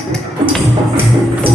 Thank you.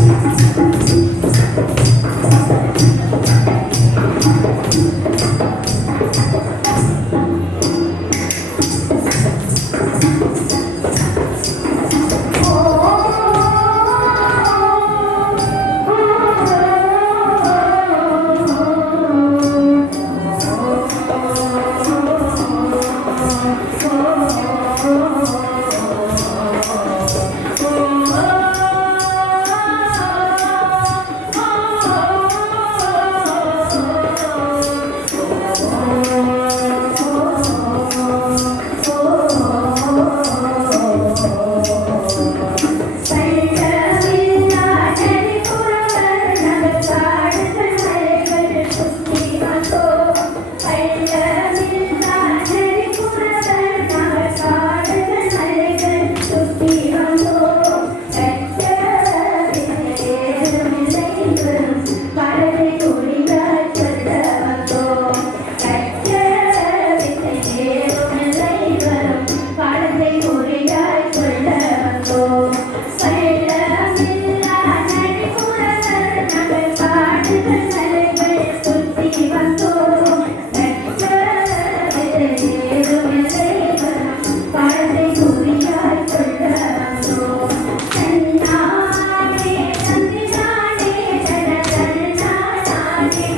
Thank you.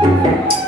Thank mm -hmm. you.